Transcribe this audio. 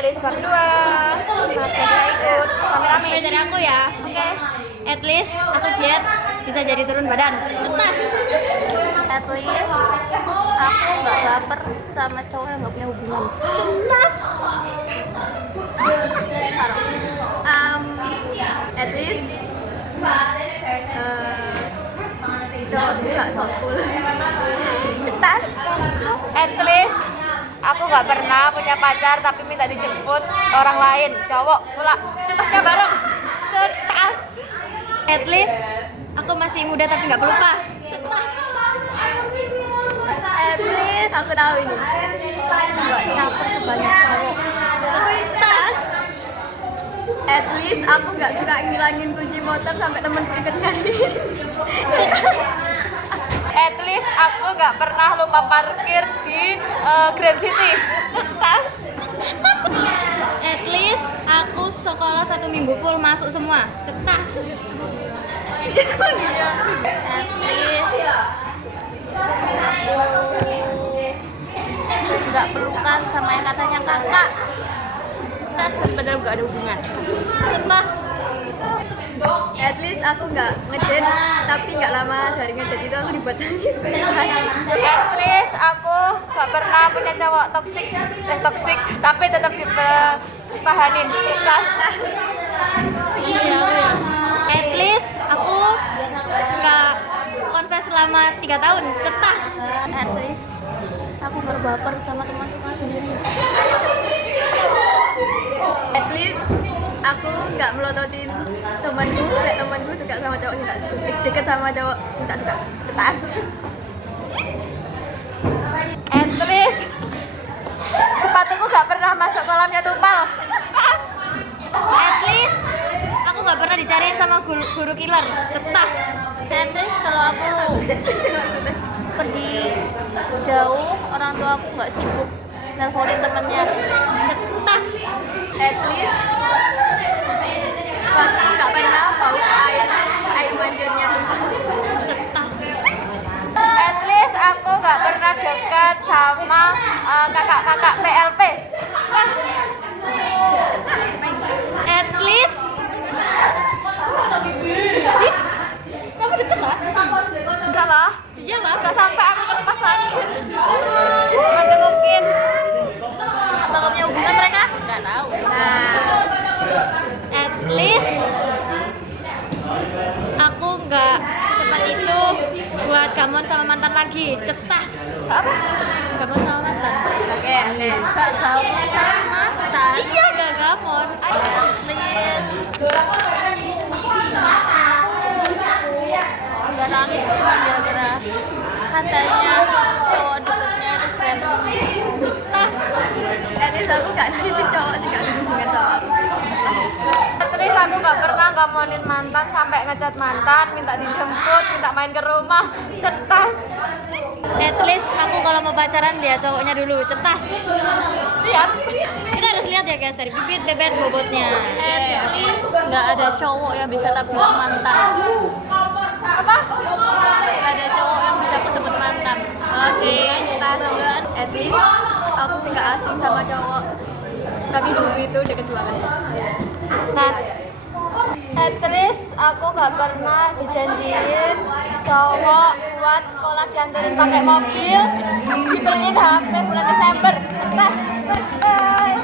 Please part 2. Kita ikut rame-rame Dari aku ya. Oke. At least aku diet bisa jadi turun badan. Cetas. At least aku nggak baper sama cowok yang nggak punya hubungan. Cetas. At least cowok nggak sok cool. Cetas. At least aku nggak pernah punya pacar tapi minta dijemput orang lain, cowok pula. Cetasnya bareng. Cetas. At least aku masih muda tapi nggak pelupa. Cetas. At least aku tahu ini nggak caper ke banyak cowok. Cetas. At least aku nggak suka ngilangin kunci motor sampai temenku ikut nyari. At least aku nggak pernah lupa parkir di Grand City. Cetas. At least aku sekolah 1 minggu full masuk semua. Cetas. At least aku nggak pelukan sama yang katanya kakak. Cetas tapi padahal nggak ada hubungan. Cetas. At least aku nggak ngedate tapi nggak lama dari ngedate itu aku dibuat nangis. At least aku nggak pernah punya cowok toksik tapi tetap dipertahanin. Cetas. At least aku nggak kontes selama 3 tahun. Cetas. At least aku nggak baper sama teman suka sendiri. At least aku nggak melototin temanku, kayak temanku suka sama cowok nggak deket sama cowok nggak suka. Cetas. At least sepatuku nggak pernah masuk kolamnya Tupal. Cetas. At least aku nggak pernah dicariin sama guru killer. Cetas. At least kalau aku pergi jauh, orang tua aku nggak sibuk nelponin temennya. Cetas. At least aku nggak pernah paus air mandirnya tumpah. Cetas. At least aku nggak pernah dekat sama kakak-kakak PLP. At least kamu deket lah. Enggak lah. Iya lah. Enggak sampai aku ke rumah sakit. Mana mungkin. Atau nggak punya hubungan mereka? Nggak tahu. At least aku nggak cepat itu buat gamon sama mantan lagi. Cetas. Apa? Gamon sama mantan. Oke. Nggak tahu sama mantan. Iya gak gamon. At least nggak nangis cuma gara-gara katanya cowok deketnya itu friendly. Tas. At least aku nggak nangis si cowok sih nggak ada hubungan sama aku. At least aku nggak pernah gamonin mantan sampai ngechat mantan, minta dijemput, minta main ke rumah. Cetas. At least aku kalau mau pacaran lihat cowoknya dulu. Cetas. Lihat. Kita harus lihat ya guys dari bibit, bebet, bobotnya. At least nggak ada cowok yang bisa tak bilang mantan. Apa? Nggak ada cowok yang bisa aku sebut mantan. Oke, banggaan. At least aku nggak asing sama cowok. Tapi dulu itu deket banget. Tas. At least aku nggak pernah dijanjiin cowok buat sekolah dianterin pakai mobil, dibeliin HP bulan Desember. Tas. Bye.